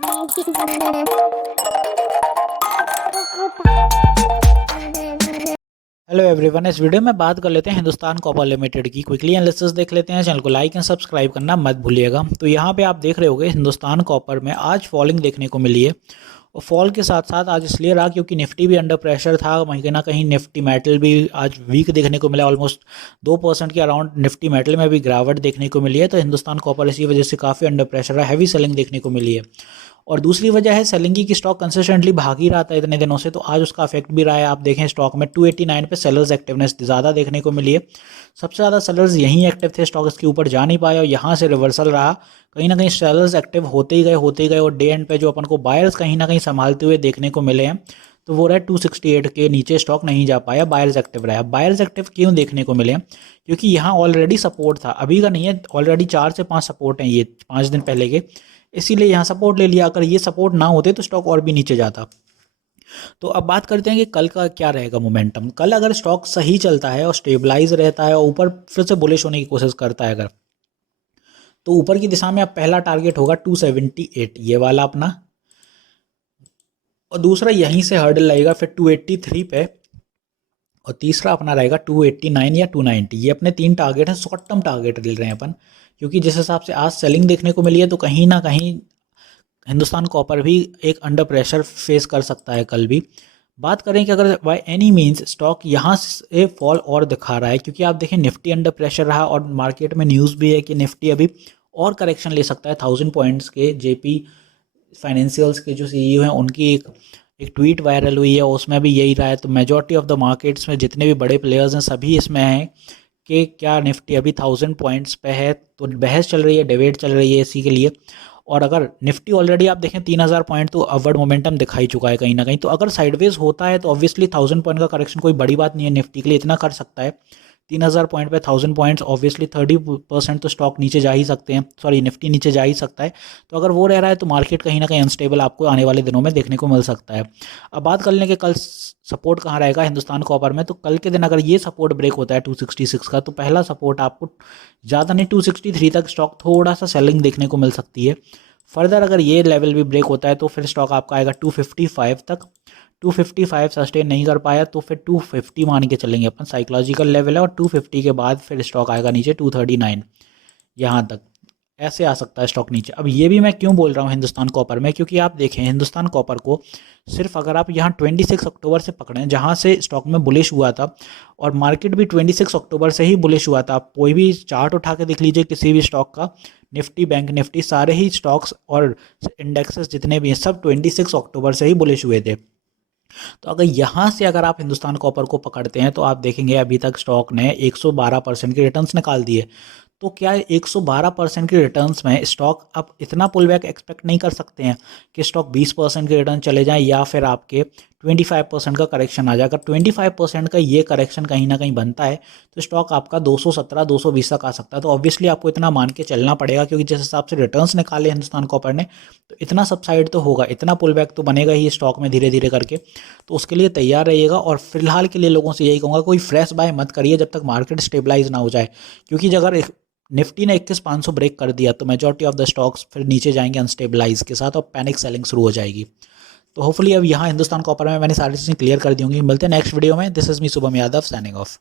Hello everyone, इस video में बात कर लेते हैं हिंदुस्तान कॉपर लिमिटेड की। क्विकली एनालिसिस देख लेते हैं। चैनल को लाइक एंड सब्सक्राइब करना मत भूलिएगा। तो यहाँ पे आप देख रहे होंगे हिंदुस्तान कॉपर में आज फॉलिंग देखने को मिली है। और फॉल के साथ साथ आज इसलिए रहा क्योंकि निफ्टी भी अंडर प्रेशर था। कहीं ना कहीं निफ्टी मेटल भी आज वीक देखने को मिला। ऑलमोस्ट 2% के अराउंड निफ्टी मेटल में भी गिरावट देखने को मिली है। तो हिंदुस्तान कॉपर इसी वजह से काफ़ी अंडर प्रेशर है, हैवी सेलिंग देखने को मिली है। और दूसरी वजह है सेलिंग की स्टॉक कंसिस्टेंटली भाग ही रहा था इतने दिनों से, तो आज उसका इफेक्ट भी रहा है। आप देखें स्टॉक में 289 पे सेलर्स एक्टिवनेस ज़्यादा देखने को मिली है। सबसे ज़्यादा सेलर्स यहीं एक्टिव थे, स्टॉक इसके ऊपर जा नहीं पाया और यहाँ से रिवर्सल रहा। कहीं ना कहीं सेलर्स एक्टिव होते ही गए और डे एंड पे जो अपन को बायर्स कहीं ना कहीं संभालते हुए देखने को मिले हैं, तो वो रहा 268 के नीचे स्टॉक नहीं जा पाया, बायर्स एक्टिव रहा। बायर्स एक्टिव क्यों देखने को मिले हैं? क्योंकि यहाँ ऑलरेडी सपोर्ट था, अभी का नहीं है, ऑलरेडी 4 से 5 सपोर्ट हैं ये 5 दिन पहले के, इसीलिए यहाँ सपोर्ट ले लिया। अगर ये सपोर्ट ना होते तो स्टॉक और भी नीचे जाता। तो अब बात करते हैं कि कल का क्या रहेगा मोमेंटम। कल अगर स्टॉक सही चलता है और स्टेबलाइज रहता है और ऊपर फिर से बुलिश होने की कोशिश करता है अगर, तो ऊपर की दिशा में अब पहला टारगेट होगा 278, ये वाला अपना। और दूसरा यहीं से हर्डल लगेगा फिर 283 पे। और तीसरा अपना रहेगा 289 या 290। ये अपने 3 टारगेट हैं, शॉर्ट टर्म टारगेट ले रहे हैं अपन। क्योंकि जिस हिसाब से आज सेलिंग देखने को मिली है, तो कहीं ना कहीं हिंदुस्तान कॉपर भी एक अंडर प्रेशर फेस कर सकता है कल भी। बात करें कि अगर बाय एनी मींस स्टॉक यहाँ से फॉल और दिखा रहा है, क्योंकि आप देखें निफ्टी अंडर प्रेशर रहा और मार्केट में न्यूज़ भी है कि निफ्टी अभी और करेक्शन ले सकता है 1000 पॉइंट्स के। जेपी फाइनेंशियल्स के जो सीईओ हैं उनकी एक ट्वीट वायरल हुई है, उसमें भी यही रहा है। तो मेजॉरिटी ऑफ द मार्केट्स में जितने भी बड़े प्लेयर्स हैं सभी इसमें हैं कि क्या निफ्टी अभी 1000 पॉइंट्स पे है। तो बहस चल रही है, डिबेट चल रही है इसी के लिए। और अगर निफ्टी ऑलरेडी आप देखें 3000 पॉइंट तो अपवर्ड मोमेंटम दिखाई चुका है कहीं ना कहीं। तो अगर साइडवेज होता है तो ऑब्वियसली 1000 पॉइंट का करेक्शन कोई बड़ी बात नहीं है, निफ्टी के लिए इतना कर सकता है। 3000 पॉइंट पे 1000 पॉइंट्स, ऑब्वियसली 30% तो स्टॉक नीचे जा ही सकते हैं, सॉरी निफ्टी नीचे जा ही सकता है। तो अगर वो रह रहा है तो मार्केट कहीं ना कहीं अनस्टेबल आपको आने वाले दिनों में देखने को मिल सकता है। अब बात कर लें कि कल सपोर्ट कहाँ रहेगा हिंदुस्तान कॉपर में, तो कल के दिन अगर ये सपोर्ट ब्रेक होता है 266 का, तो पहला सपोर्ट आपको ज़्यादा नहीं 263 तक स्टॉक थोड़ा सा सेलिंग देखने को मिल सकती है। फर्दर अगर ये लेवल भी ब्रेक होता है तो फिर स्टॉक आपका आएगा 255 तक। 255 सस्टेन नहीं कर पाया तो फिर 250 मान के चलेंगे अपन, साइकोलॉजिकल लेवल है। और 250 के बाद फिर स्टॉक आएगा नीचे 239, यहाँ तक ऐसे आ सकता है स्टॉक नीचे। अब ये भी मैं क्यों बोल रहा हूँ हिंदुस्तान कॉपर में, क्योंकि आप देखें हिंदुस्तान कॉपर को सिर्फ अगर आप यहाँ 26 अक्टूबर से पकड़ें, जहाँ से स्टॉक में बुलिश हुआ था, और मार्केट भी 26 अक्टूबर से ही बुलिश हुआ था। आप कोई भी चार्ट उठा के देख लीजिए किसी भी स्टॉक का, निफ्टी, बैंक निफ्टी, सारे ही स्टॉक्स और इंडेक्सेस जितने भी हैं सब 26 अक्टूबर से ही बुलिश हुए थे। तो अगर यहाँ से अगर आप हिंदुस्तान कॉपर को पकड़ते हैं तो आप देखेंगे अभी तक स्टॉक ने 112% के रिटर्न्स निकाल दिए। तो क्या 112% के रिटर्न्स में स्टॉक अब इतना पुल बैक एक्सपेक्ट नहीं कर सकते हैं कि स्टॉक 20% के रिटर्न चले जाएं या फिर आपके 25% का करेक्शन आ जाए? अगर 25% का ये करेक्शन कहीं ना कहीं बनता है तो स्टॉक आपका 217 220 तक आ सकता है। तो ऑब्वियसली आपको इतना मान के चलना पड़ेगा, क्योंकि जिस हिसाब से रिटर्न्स निकाले हिंदुस्तान कॉपर ने, तो इतना सबसाइड तो होगा, इतना पुल बैक तो बनेगा ही स्टॉक में धीरे धीरे करके। तो उसके लिए तैयार रहिएगा। और फिलहाल के लिए लोगों से यही कहूँगा, कोई फ्रेश बाय मत करिए जब तक मार्केट स्टेबलाइज ना हो जाए। क्योंकि अगर निफ्टी ने 21,500 ब्रेक कर दिया तो मेजॉरिटी ऑफ द स्टॉक्स फिर नीचे जाएंगे अनस्टेबलाइज के साथ और पैनिक सेलिंग शुरू हो जाएगी। तो होपफुली अब यहाँ हिंदुस्तान कॉपर में मैंने सारी चीज़ें क्लियर कर दी होंगी। मिलते हैं नेक्स्ट वीडियो में। This is me Shubham Yadav signing off.